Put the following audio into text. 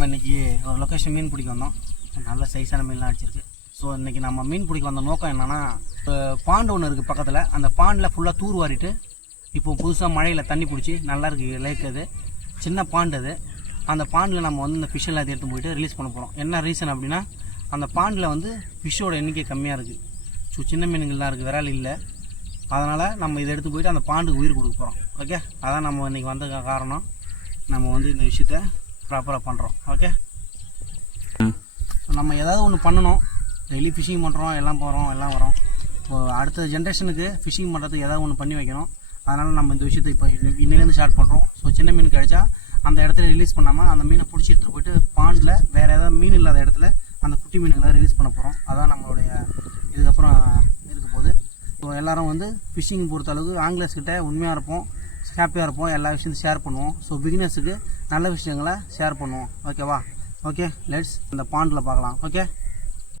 நம்ம இன்றைக்கி ஒரு லொக்கேஷன் மீன் பிடிக்க வந்தோம். நல்ல சைஸான மீன்லாம் அடிச்சிருக்கு. ஸோ இன்றைக்கி நம்ம மீன் பிடிக்க வந்த நோக்கம் என்னென்னா, பாண்டு ஒன்று இருக்குது பக்கத்தில். அந்த பாண்டில் ஃபுல்லாக தூர் வாரிட்டு இப்போ புதுசாக மழையில் தண்ணி பிடிச்சி நல்லா இருக்குது லேக். அது சின்ன பாண்டு. அது அந்த பாண்டில் நம்ம வந்து இந்த ஃபிஷ் எல்லாம் எடுத்து போயிட்டு ரிலீஸ் பண்ண போகிறோம். என்ன ரீசன் அப்படின்னா, அந்த பாண்டில் வந்து ஃபிஷ்ஷோட எண்ணிக்கை கம்மியாக இருக்குது. ஸோ சின்ன மீன்கள்லாம் இருக்குது, விரால் இல்லை. அதனால் நம்ம இதை எடுத்து போயிட்டு அந்த பாண்டுக்கு உயிர் கொடுக்க போகிறோம். ஓகே, அதான் நம்ம இன்றைக்கி வந்த காரணம். நம்ம வந்து இந்த விஷயத்த ப்ராப்பராக பண்ணுறோம். ஓகே, ஸோ நம்ம ஏதாவது ஒன்று பண்ணணும். டெய்லி ஃபிஷிங் பண்ணுறோம், எல்லாம் போகிறோம், எல்லாம் வரோம். இப்போ அடுத்த ஜென்ரேஷனுக்கு ஃபிஷிங் பண்ணுறதுக்கு ஏதாவது ஒன்று பண்ணி வைக்கணும். அதனால் நம்ம இந்த விஷயத்தை இப்போ இன்னிலேருந்து ஸ்டார்ட் பண்ணுறோம். ஸோ சின்ன மீன் கிடைச்சா அந்த இடத்துல ரிலீஸ் பண்ணாமல் அந்த மீனை பிடிச்சி எடுத்துகிட்டு போயிட்டு பாண்டில் வேறு ஏதாவது மீன் இல்லாத இடத்துல அந்த குட்டி மீனுங்களை ரிலீஸ் பண்ண போகிறோம். அதான் நம்மளுடைய இதுக்கப்புறம் இருக்க போகுது. ஸோ எல்லோரும் வந்து ஃபிஷிங் பொறுத்தளவுக்கு ஆங்கிலர்ஸ் கிட்ட உண்மையாக இருப்போம், ஹாப்பியாக இருப்போம், எல்லா விஷயத்தையும் ஷேர் பண்ணுவோம். ஸோ பிகினர்ஸுக்கு நல்ல விஷயங்களை ஷேர் பண்ணுவோம். ஓகேவா? ஓகே, லெட்ஸ் இந்த பாண்டில் பார்க்கலாம். ஓகே.